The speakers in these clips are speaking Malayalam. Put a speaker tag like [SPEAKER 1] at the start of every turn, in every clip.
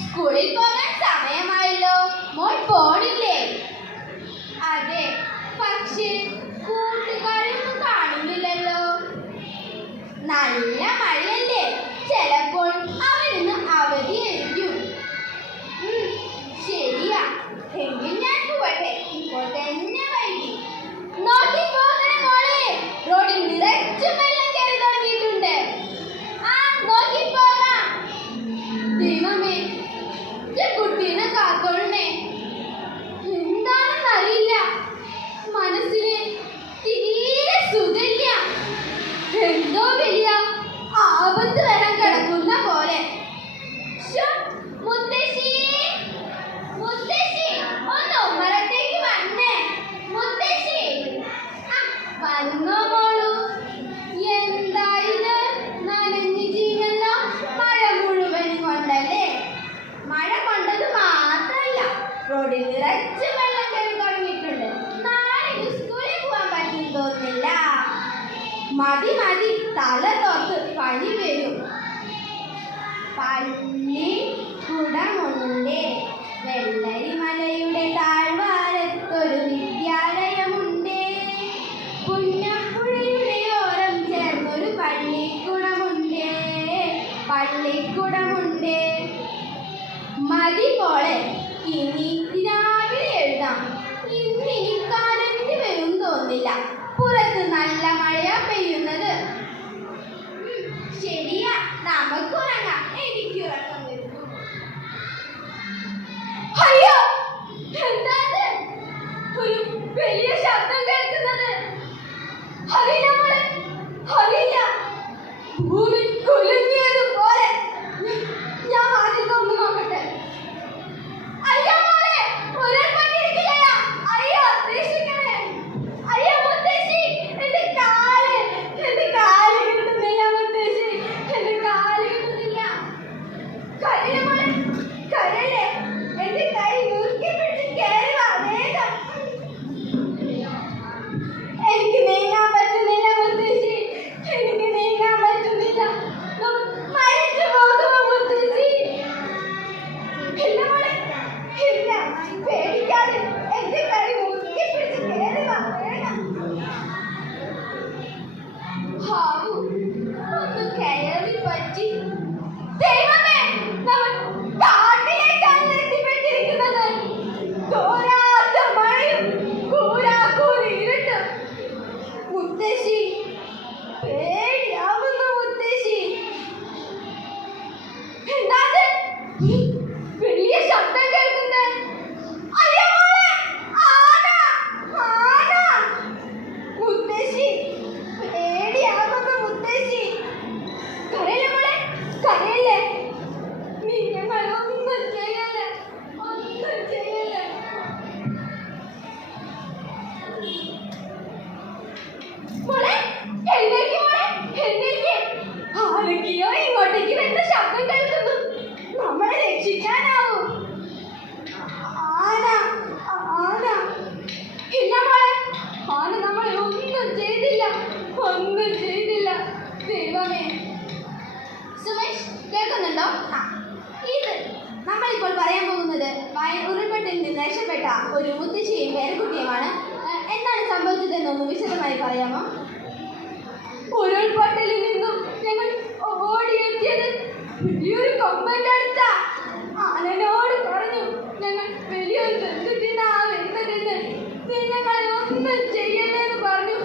[SPEAKER 1] സ്കൂളിൽ പോകാൻ സമയമായല്ലോ. മോൾ പോണില്ലേ? അതെ പക്ഷെ കൂട്ടുകാരൊന്നും കാണുന്നില്ലല്ലോ. നല്ല മഴയല്ലേ? ചിലപ്പോൾ മതി മതി. തല തോർത്ത് പനി വരും. പള്ളി കുടമുണ്ട്. വെള്ളരിമലയുടെ താഴ്വാരത്തൊരു വിദ്യാലയമുണ്ട്. പുന്നപ്പുഴയുടെ ഓരം ചേർന്നൊരു പള്ളിക്കുടമുണ്ട്. പള്ളിക്കുടമുണ്ട്. മതി പോളെ ഇനി നമ്മളെ ഒന്നും ചെയ്തില്ല ഒന്നും ചെയ്തില്ല. ദൈവമേ. ഇത് പറയാൻ പോകുന്നത് ഉരുൾപൊട്ടലിൽ ഒരു മുത്തശ്ശിയും പറയാമോ? പറഞ്ഞു ഞങ്ങൾ ഒന്നും പറഞ്ഞു.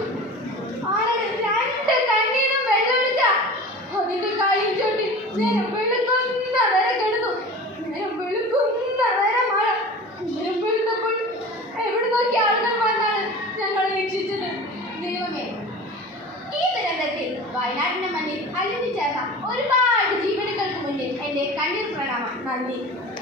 [SPEAKER 1] രണ്ട് നേരം നേരം ഈ ഒരുപാട് ജീവനുകൾക്ക് en el cambio para maldito.